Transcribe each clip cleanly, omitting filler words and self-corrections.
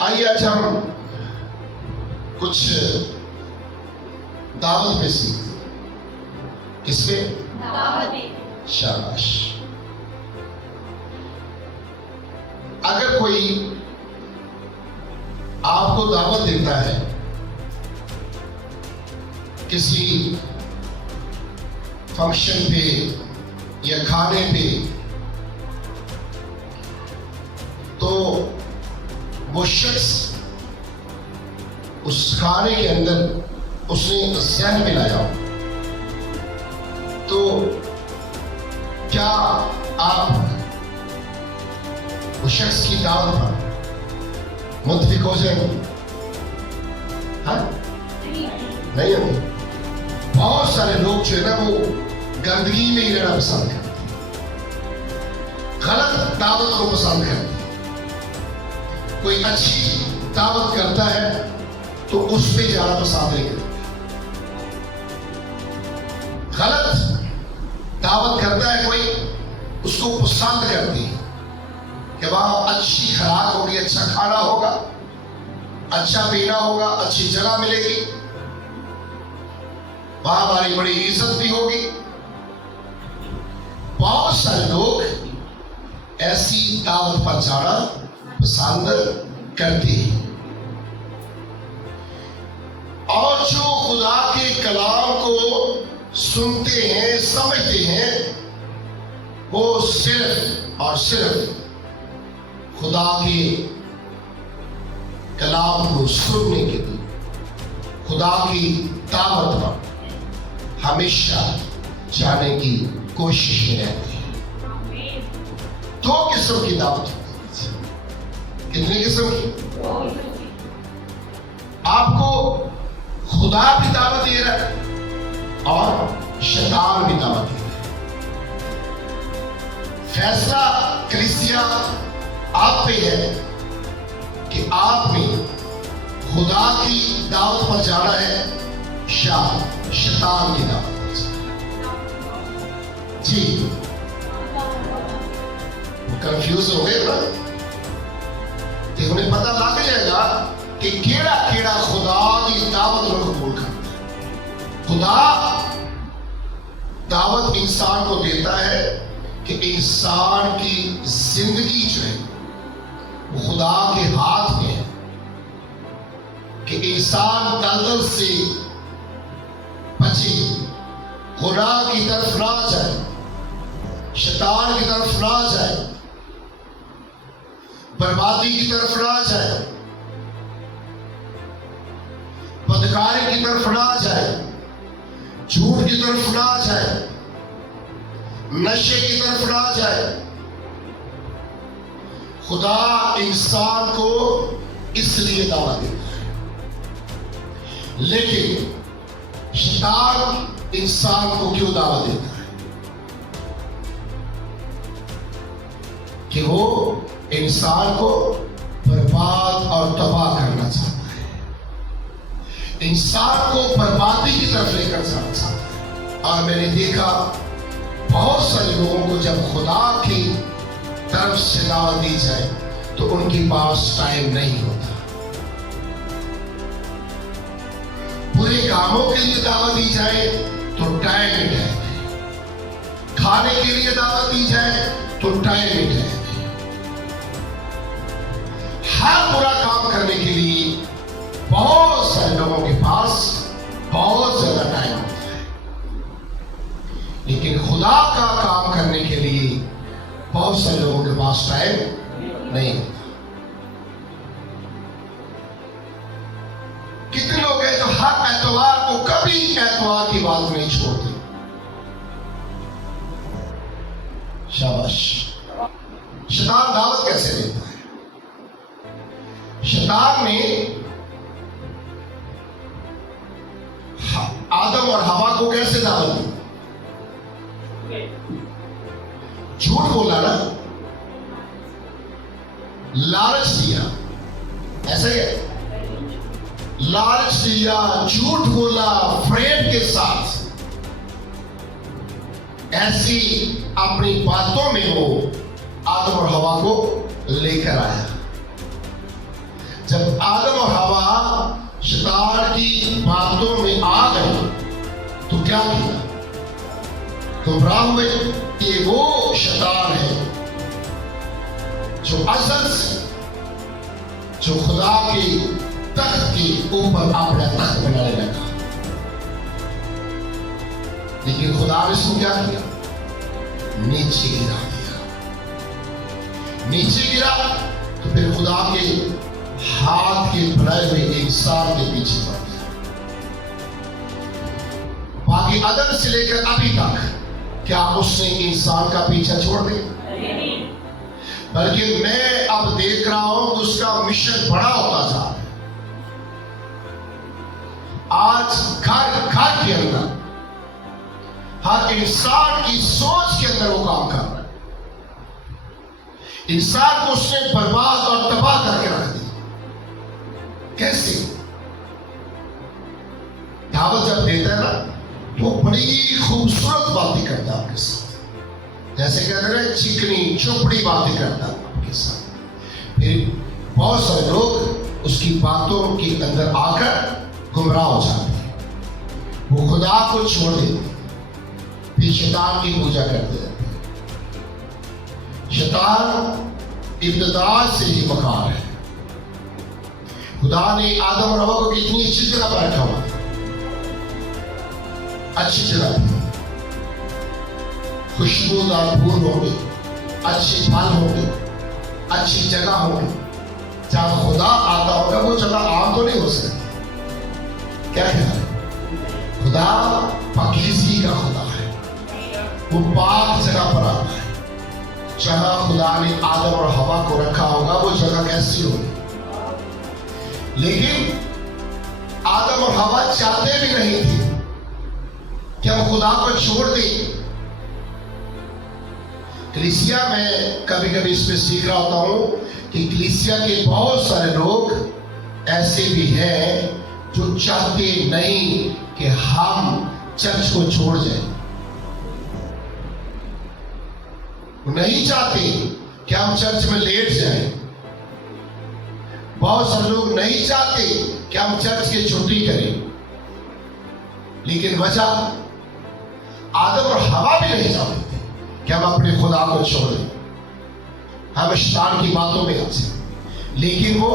آئیے آج ہم کچھ دعوت پہ سیکھتے ہیں۔ کس پہ؟ دعوت پہ۔ شاباش۔ اگر کوئی آپ کو دعوت دیتا ہے کسی فنکشن پہ یا کھانے پہ، تو وہ شخص اس کھانے کے اندر اس نے ذہن میں لایا ہو، تو کیا آپ اس شخص کی دعوت پر متفق ہو جائیں گے؟ ہاں نہیں ہوگی۔ بہت سارے لوگ جو ہے نا وہ گندگی میں ہی رہنا پسند کرتے ہیں، غلط دعوت کو پسند کرتے ہیں۔ کوئی اچھی دعوت کرتا ہے تو اس پہ جانا پسند نہیں کرتا، غلط دعوت کرتا ہے کوئی اس کو پسند کرتی ہے کہ وہاں اچھی خوراک ہوگی، اچھا کھانا ہوگا، اچھا پینا ہوگا، اچھی جگہ ملے گی، وہاں ہماری بڑی عزت بھی ہوگی۔ بہت سارے لوگ ایسی دعوت پر جانا پسند کرتے ہیں، اور جو خدا کے کلام کو سنتے ہیں، سمجھتے ہیں، وہ صرف اور صرف خدا کے کلام کو سننے کے لیے خدا کی دعوت پر ہمیشہ جانے کی کوشش میں رہتے ہیں۔ دو قسم کی دعوت ہوتی ہے۔ کتنی قسم کی؟ آپ کو خدا بھی دعوت دے رہا ہے اور شیطان بھی دعوت دے رہا ہے۔ فیصلہ کلیسیا آپ پہ ہے کہ آپ نے خدا کی دعوت پر جانا ہے یا شیطان کی دعوت پر جانا ہے۔ جی کنفیوز ہو گئے نا؟ تو انہیں پتہ لگ جائے گا کہ کیڑا کیڑا خدا کی دعوت کو قبول کرتا ہے۔ خدا دعوت انسان کو دیتا ہے کہ انسان کی زندگی جو ہے وہ خدا کے ہاتھ میں ہے، کہ انسان دلدل سے بچے، گناہ کی طرف نہ جائے، شیطان کی طرف نہ جائے، بربادی کی طرف نہ جائے، بدکاری کی طرف نہ جائے، جھوٹ کی طرف نہ جائے، نشے کی طرف نہ جائے۔ خدا انسان کو اس لیے دعوت دیتا ہے، لیکن شیطان انسان کو کیوں دعوت دیتا ہے؟ کہ وہ انسان کو برباد اور تباہ کرنا چاہتا ہے، انسان کو بربادی کی طرف لے کر جانا چاہتا ہے۔ اور میں نے دیکھا بہت سارے لوگوں کو جب خدا کی طرف سے دعوت دی جائے تو ان کے پاس ٹائم نہیں ہوتا۔ برے کاموں کے لیے دعوت دی جائے تو ٹائم نہیں ہے، کھانے کے لیے دعوت دی جائے تو ٹائم نہیں ہے، ہر برا کام کرنے کے لیے بہت سارے لوگوں کے پاس بہت زیادہ ٹائم ہوتا ہے، لیکن خدا کا کام کرنے کے لیے بہت سارے لوگوں کے پاس ٹائم نہیں ہوتا۔ کتنے لوگ ہیں جو ہر اتوار کو کبھی اتوار کی بات نہیں چھوڑتے؟ شاباش۔ شیطان دعوت کیسے دیتا ہے؟ شیطان نے آدم اور ہوا کو کیسے دعوت دی؟ جھوٹ بولا نا، لالچ دیا، ایسا ہی ہے، لالچ دیا، جھوٹ بولا، فریب کے ساتھ ایسی اپنی باتوں میں وہ آدم اور ہوا کو لے کر آیا۔ جب शैतान की बातों में आ गए तो क्या किया? गुमराह हुए। ये वो शैतान है जो असल से जो खुदा के तख्त के ऊपर अपना तख्त बनाने लगा, लेकिन खुदा ने इसको क्या किया? नीचे गिरा दिया। नीचे गिरा तो फिर खुदा के हाथ के बनाए हुए इंसान के पीछे पड़ गया। बाकी आदम से लेकर अभी तक क्या उसने इंसान का पीछा छोड़ दिया? बल्कि मैं अब देख रहा हूं कि उसका मिशन बड़ा होता जा रहा है। आज घर घर के अंदर हर इंसान की सोच के अंदर वो काम कर रहा है। इंसान को उसने बर्बाद और तबाह करके रख दिया। कैसे? दावत जब देता है ना तो बड़ी खूबसूरत बातें करता है आपके साथ, जैसे कहते हैं चिकनी चुपड़ी बातें करता है आपके साथ। फिर बहुत सारे लोग उसकी बातों के अंदर आकर गुमराह हो जाते हैं, वो खुदा को छोड़ देते हैं, फिर शैतान की पूजा करते रहते हैं। शैतान इब्तिदा से ही मकार है। खुदा ने आदम और हवा को कितनी अच्छी जगह पर रखा हुआ, अच्छी जगह, खुशबूदार फूल होंगे, अच्छे फल होंगे, अच्छी जगह होगी। जहां खुदा आता होगा वो जगह आम तो नहीं हो सकती। क्या ख्याल है? खुदा पाकीज़गी का खुदा है, वो पाक जगह पर आता है। जहां खुदा ने आदम और हवा को रखा होगा वो जगह कैसी होगी? लेकिन आदम और हवा चाहते भी नहीं थे कि हम खुदा को छोड़ दें। कलीसिया में कभी कभी इसमें सीख रहा होता हूं कि कलीसिया के बहुत सारे लोग ऐसे भी हैं जो चाहते नहीं कि हम चर्च को छोड़ जाएं। नहीं चाहते कि हम चर्च में लेट जाएं। बहुत सारे लोग नहीं चाहते कि हम चर्च की छुट्टी करें, लेकिन वजह आदम और हवा भी नहीं चाहते थे कि हम अपने खुदा को छोड़ें, हम शैतान की बातों में आ जाएं। लेकिन वो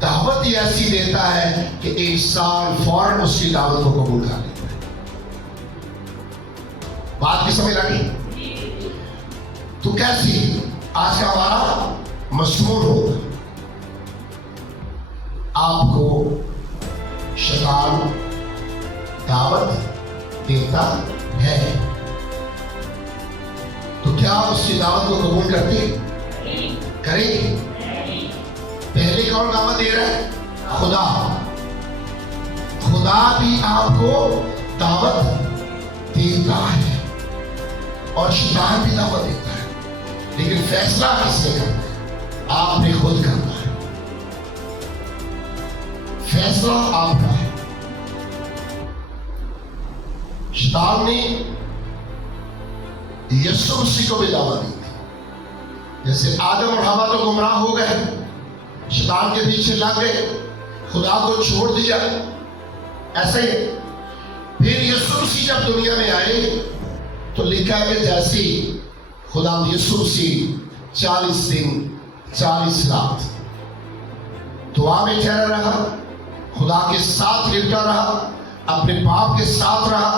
दावत ही ऐसी देता है कि इंसान फौरन उसकी दावत को कबूल कर लेता है। बात की समझ लगी? तो कैसी आज का हमारा मजमून होगा? आपको शैतान दावत देता है तो क्या आप उसकी दावत को कबूल करते करेंगे? पहले कौन दावत दे रहा है? खुदा। खुदा भी आपको दावत देता है और शैतान भी दावत देता है, लेकिन फैसला किसने करना है? आपने खुद करना है। फैसला आपका है। शैतान ने यीशु मसीह को भी दावत दी थी। जैसे आदम और हवा तो गुमराह हो गए, शैतान के पीछे लग गए, खुदा को छोड़ दिया, ऐसे ही फिर यीशु मसीह जब दुनिया में आए तो लिखा है कि जैसे खुदा यीशु मसीह 40 दिन 40 रात दुआ में ठहरा रहा, खुदा के साथ लिपटा रहा, अपने बाप के साथ रहा।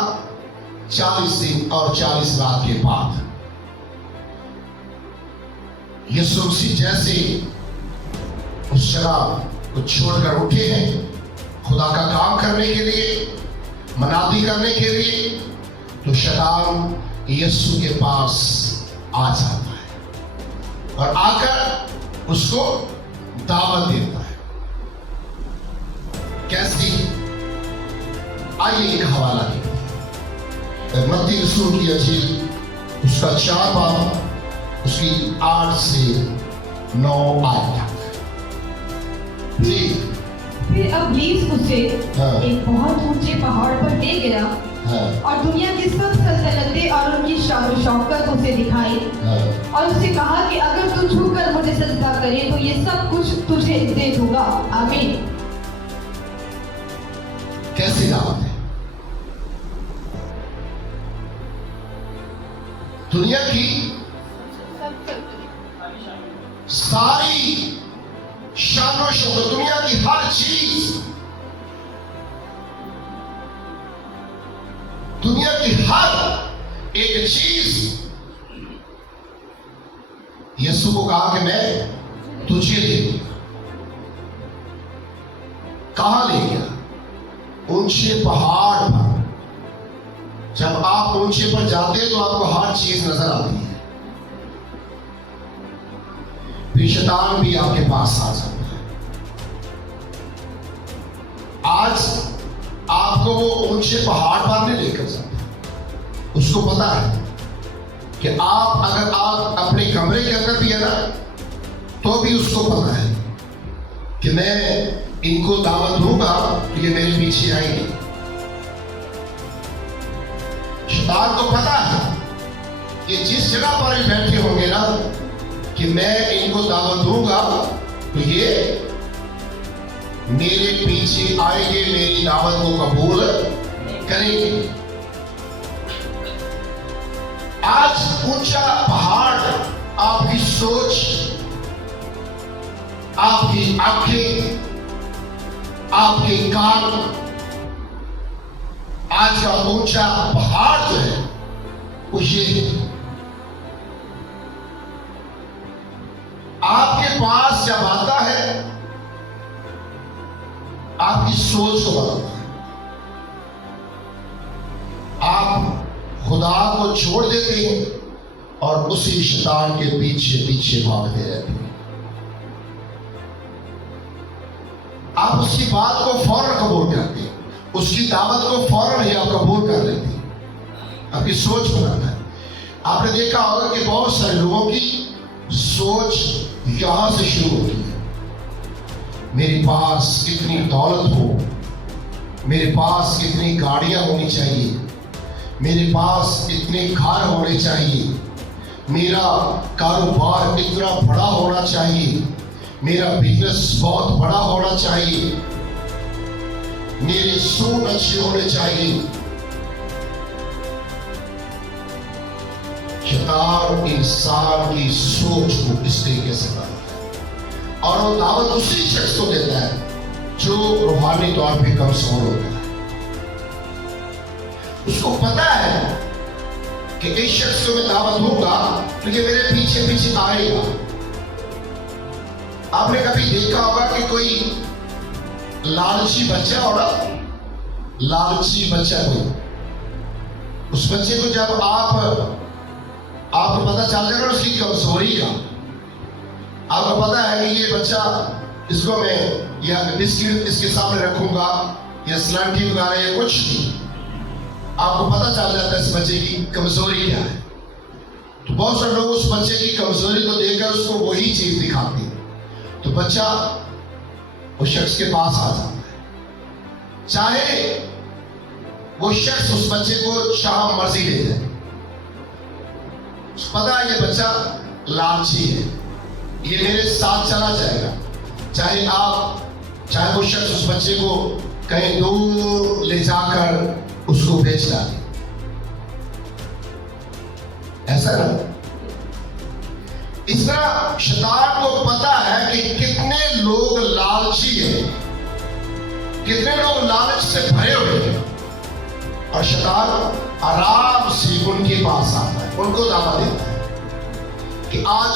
40 दिन और 40 रात के बाद यीशु मसीह जैसे उस जगह को छोड़कर उठे हैं खुदा का काम करने के लिए, मनादी करने के लिए, तो शैतान यीशु के पास आ जाता है और आकर उसको दावत देता है। कैसी? आइए एक हवाला देखते हैं। मत्ती रसूल की अंजील उसका 4 बाब उसकी 8 से 9 आयत। फिर इब्लीस उसे एक बहुत ऊंचे पहाड़ पर ले गया और दुनिया की सब सल्तनतें और उनकी शान शौकत उसे दिखाई और उसे कहा कि अगर तू झुककर मुझे सजदा करे तो ये सब कुछ तुझे दे दूंगा। आमीन। कैसी दावत है? दुनिया की सारी शानो शौकत, दुनिया की हर चीज, दुनिया की हर एक चीज यीशु को कहा कि मैं तुझे दे दूंगा। कहां ले गया? ऊंचे पहाड़ पर। जब आप ऊंचे पर जाते हैं तो आपको हर चीज नजर आती है, फिर शैतान भी आपके पास आ जाता है। आज आपको वो ऊंचे पहाड़ पर नहीं लेकर जाता। उसको पता है कि अगर आप अपने कमरे के अंदर भी है ना, तो भी उसको पता है कि मैं इनको दावत दूंगा तो ये मेरे पीछे आएंगे। शैतान को पता है कि जिस जगह पर ये बैठे होंगे ना, कि मैं इनको दावत दूंगा तो ये मेरे पीछे आएंगे, मेरी दावत को कबूल करेंगे। आज ऊंचा पहाड़ आपकी सोच, आपकी आंखें, आपके कान, आज का ऊंचा पहाड़ जो है वो ये आपके पास जब आता है, आपकी सोच को बदलता है। आप खुदा को छोड़ देते हैं और उसी शैतान के पीछे पीछे भागते रहते हैं। आप उसकी बात को फौरन कबूल करते हैं, उसकी दावत को फौरन ही आप कबूल कर लेते हैं। आपकी सोच बनाता है। आपने देखा होगा कि बहुत सारे लोगों की सोच यहां से शुरू होती है। मेरे पास कितनी दौलत हो, मेरे पास कितनी गाड़ियां होनी चाहिए, मेरे पास इतने घर होने चाहिए, मेरा कारोबार इतना बड़ा होना चाहिए, मेरा बिजनेस बहुत बड़ा होना चाहिए, मेरे सूट अच्छे होने चाहिए। शैतान इंसान की सोच को इस तरीके से बनाता है और वो दावत उसी शख्स को देता है जो रूहानी तौर पे कमजोर होता है। उसको पता है कि इस शख्स को मैं दावत दूंगा तो ये मेरे पीछे पीछे आएगा। आपने कभी देखा होगा कि कोई लालची बच्चा होगा, लालची बच्चा कोई, उस बच्चे को जब आपको पता चल जाएगा उसकी कमजोरी का, आपको पता है कि ये बच्चा, इसको मैं या बिस्किट इसके सामने रखूंगा या स्लंटी वगैरह या कुछ नहीं, आपको पता चल जाता है इस बच्चे की कमजोरी क्या है। तो बहुत सारे लोग उस बच्चे की कमजोरी को देखकर उसको वही चीज दिखाते हैं, तो बच्चा उस शख्स के पास आ जाता है, चाहे वो शख्स उस बच्चे को शाह मर्जी ले जाए। पता है ये बच्चा लालची है, ये मेरे साथ चला जाएगा, चाहे वो शख्स उस बच्चे को कहीं दूर ले जाकर उसको बेच डाले। ऐसा ना, इस तरह शैतान को पता है कि कितने लोग लालची हैं, कितने लोग लालच से भरे हुए हैं, और शैतान आराम से उनके पास आता है, उनको दावा देता है कि आज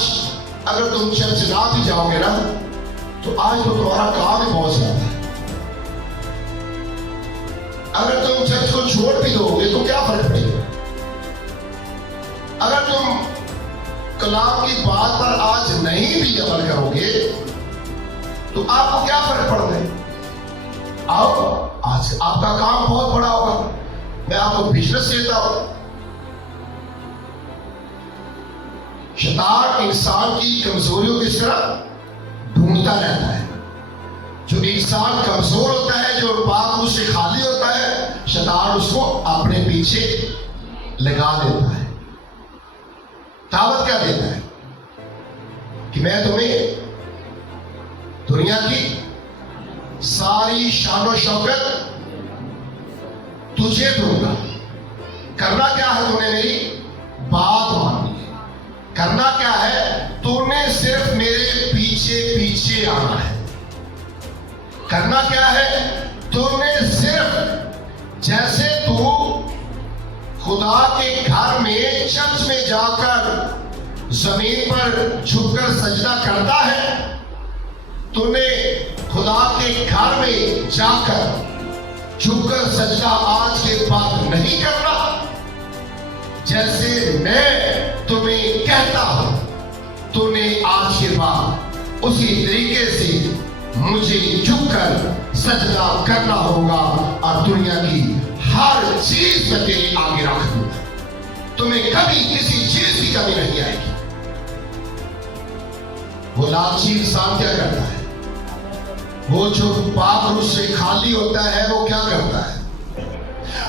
अगर तुम चर्च ना भी जाओगे ना, तो आज तो तुम्हारा काम ही बहुत ज्यादा है। अगर तुम चर्च को छोड़ भी दोगे तो क्या फर्क पड़ेगा? अगर तुम कलाम की बात पर आज नहीं भी अमल करोगे तो आपको क्या फर्क पड़ता है? आओ, आज आपका काम बहुत बड़ा होगा, मैं आपको बिजनेस देता हूं। शैतान इंसान की कमजोरियों की तरह ढूंढता रहता है। जो इंसान कमजोर होता है, जो पाक से खाली होता है, शैतान उसको अपने पीछे लगा देता है। दावत क्या देता है कि मैं तुम्हें दुनिया की सारी शान और शौकत तुझे दूंगा। करना क्या है? तूने मेरी बात माननी है। करना क्या है? तूने सिर्फ मेरे पीछे पीछे आना है। करना क्या है? तूने सिर्फ जैसे तू खुदा के घर में चर्च में जाकर जमीन पर झुककर सजदा करता है, तूने खुदा के घर में जाकर झुककर सजदा आज के बाद नहीं करना। जैसे मैं तुम्हें कहता हूं, तूने आज के बाद उसी तरीके से मुझे झुककर सजदा करना होगा और दुनिया की हर चीज मैं तेरे आगे रख दूंगा। तुम्हें कभी किसी चीज की कमी नहीं आएगी। वो लालची इंसान क्या करता है? वो जो पाक रूह से खाली होता है वो क्या करता है?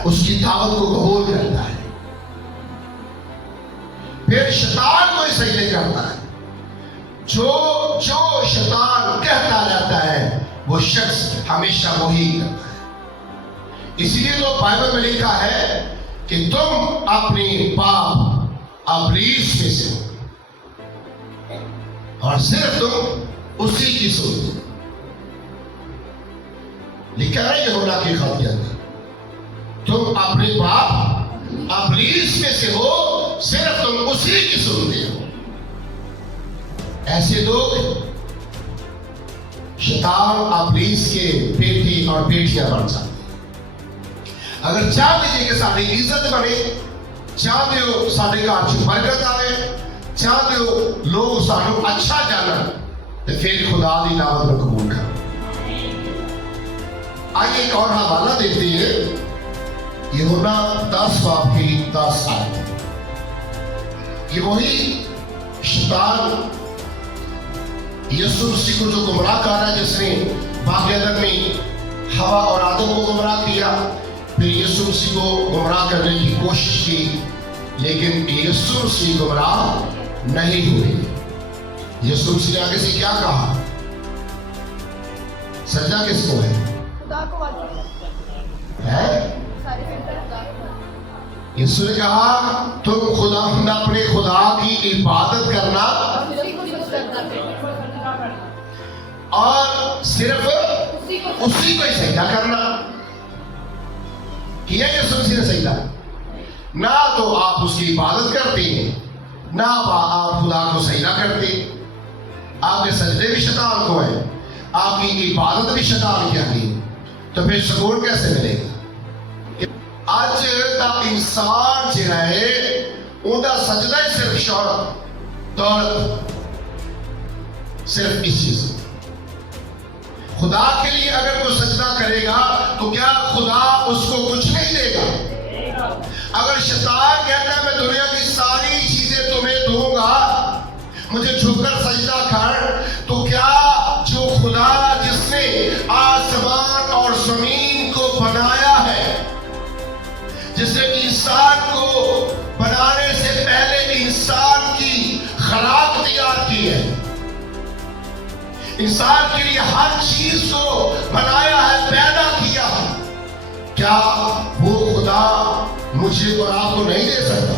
उसकी दावत को कबूल करता है, फिर शैतान को सजदे करता है। जो शैतान कहता रहता है वो शख्स हमेशा वही करता है। इसलिए तो बाइबल में लिखा है कि तुम अपने पाप अबलीस में से हो और सिर्फ तुम उसी की सुनते। लिखा है यूहन्ना के खत के अंदर, तुम अपने पाप अबलीस में से हो, सिर्फ तुम उसी की सुनते हो। ऐसे लोग शैतान अबलीस के बेटे और बेटियां बन जाते हैं। अगर चाहते थे कि साड़ी इज्जत बने, चाहते हो साढ़े घर च बरकत आवे, चाहते हो लोग सानू अच्छा जानन, तो फिर खुदा की दावत को कबूल करो। आइए एक और हवाला देखते हैं, यूहन्ना 10 बाब की 10 आयत। ये वही शैतान यीशु मसीह को जो गुमराह कर रहा है, जिसने बाग-ए-अदन में हवा और आदम को गुमराह किया, फिर यीशु मसीह को गुमराह करने की कोशिश की, लेकिन यीशु मसीह गुमराह नहीं हुए। यीशु मसीह ने आगे से क्या कहा? सजदा किसको है? यीशु ने कहा तुम खुदा अपने खुदा की इबादत करना और सिर्फ उसी को ही सजदा करना। किया यीशु मसीह ने सजदा? ना तो आप उसकी इबादत करते हैं, ना आप खुदा को सजदा करते। आपके सजदे भी शैतान को है, आपकी इबादत भी शैतान की है, तो फिर सुकून कैसे मिलेगा? आज का इंसान जो है उनका सजदा ही सिर्फ शौहरत, दौलत, सिर्फ इस चीज। खुदा के लिए अगर कोई सजदा करेगा तो क्या खुदा उसको कुछ नहीं देगा? अगर शैतान कहता है मैं दुनिया की सारी चीजें तुम्हें दूंगा, मुझे झुककर सजदा कर, तो क्या जो खुदा जिसने आसमान और जमीन को बनाया है, जिसने इंसान को बनाने से पहले इंसान की खुराक तैयार की है, इंसान के लिए हर चीज को बनाया है, पैदा किया, क्या वो खुदा मुझे और आपको नहीं दे सकता?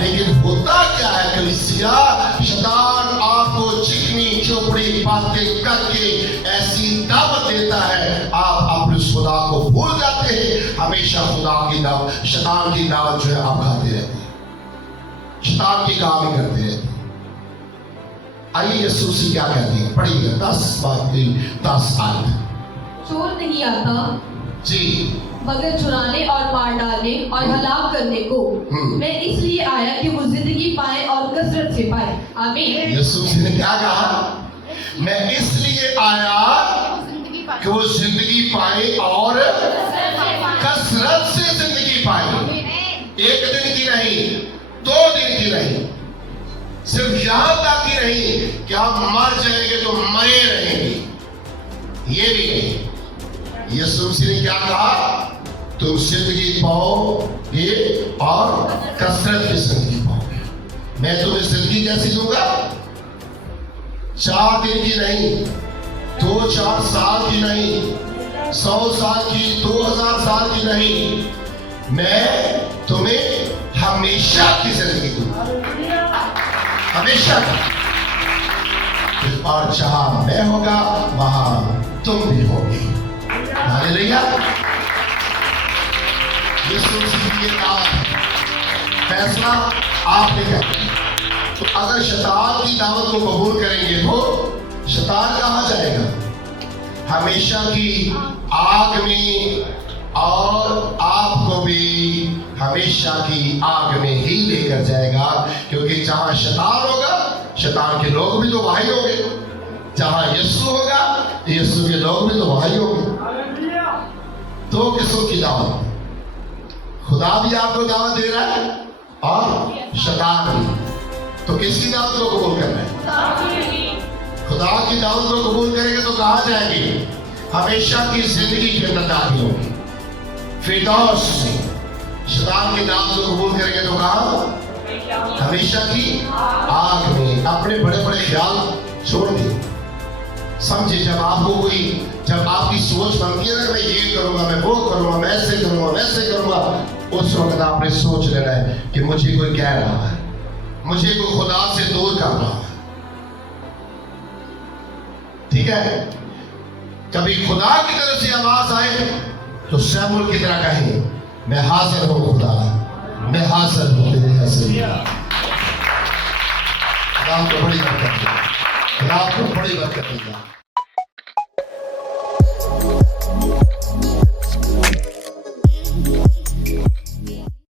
लेकिन होता क्या है कलीसिया, शैतान आपको चिकनी चोपड़ी बातें करके ऐसी दावत देता है, आप अपने खुदा को भूल जाते हैं। हमेशा खुदा की दावत, शैतान की दावत जो है आप खाते रहते हैं, शैतान की काम करते रहते हैं। आइए यीशु मसीह क्या कहते हैं, पढ़िए 10 बाब की 10 आयत। चोर नहीं आता जी, मगर चुराने और मार डालने और हलाक करने को। मैं इसलिए आया कि वो जिंदगी पाए और कसरत से पाए। आमीन। यीशु मसीह ने क्या कहा? मैं इसलिए आया कि वो जिंदगी पाए और कसरत से जिंदगी पाए। एक दिन की नहीं, 2 दिन की नहीं, सिर्फ यहां तक की नहीं कि आप मर जाएंगे तो मरे रहेंगे, ये भी नहीं। यीशु मसीह ने क्या कहा? तुम जिंदगी पाओगे और कसरत की जिंदगी पाओगे। मैं तुम्हें जिंदगी कैसी दूंगा? 4 दिन की नहीं, 2-4 साल की नहीं, 100 साल की, 2000 साल की नहीं, میں تمہیں ہمیشہ کی زندگی دوں گا، ہمیشہ کی، اور جہاں میں ہوگا وہاں تم بھی ہوگی۔ ہاللیلویا۔ یسوع مسیح کی دعوت ہے، فیصلہ آپ نے کرنا ہے۔ تو اگر شیطان کی دعوت کو قبول کریں گے تو شیطان کہاں جائے گا؟ ہمیشہ کی آگ میں، اور آپ کو بھی ہمیشہ کی آگ میں ہی لے کر جائے گا، کیونکہ جہاں شیطان ہوگا شیطان کے لوگ بھی تو وہی ہوں گے، جہاں یسوع ہوگا یسوع کے لوگ بھی تو وہی ہوں گے۔ دو قسم کی دعوت، خدا بھی آپ کو دعوت دے رہا ہے اور شیطان بھی، تو کس کی دعوت کو قبول کرنا ہے؟ خدا کی دعوت کو قبول کریں گے تو کہاں جائیں گے؟ ہمیشہ کی زندگی کے اندر داخل ہوں گے، فردوس میں۔ شیطان کی دعوت کو قبول کریں گے تو کہاں؟ ہمیشہ کی آگ میں۔ اپنے بڑے بڑے خیال چھوڑ دیں، سمجھے جب آپ کو کوئی، جب آپ کی سوچ بنتی ہے نا کہ میں یہ کروں گا، میں وہ کروں گا، میں ایسے کروں گا، ویسے کروں گا، اس وقت آپ نے سوچ لینا ہے کہ مجھے کوئی کہہ رہا ہے، مجھے کوئی خدا سے دور کر رہا ہے، ٹھیک ہے؟ کبھی خدا کی طرف سے آواز آئے تو سیمول کی طرح کہیں میں حاضر ہوں خدا، میں حاضر ہوں تیرے حضور۔ خدا آپ کو بڑی برکت دے، خدا آپ کو بڑی برکت دے۔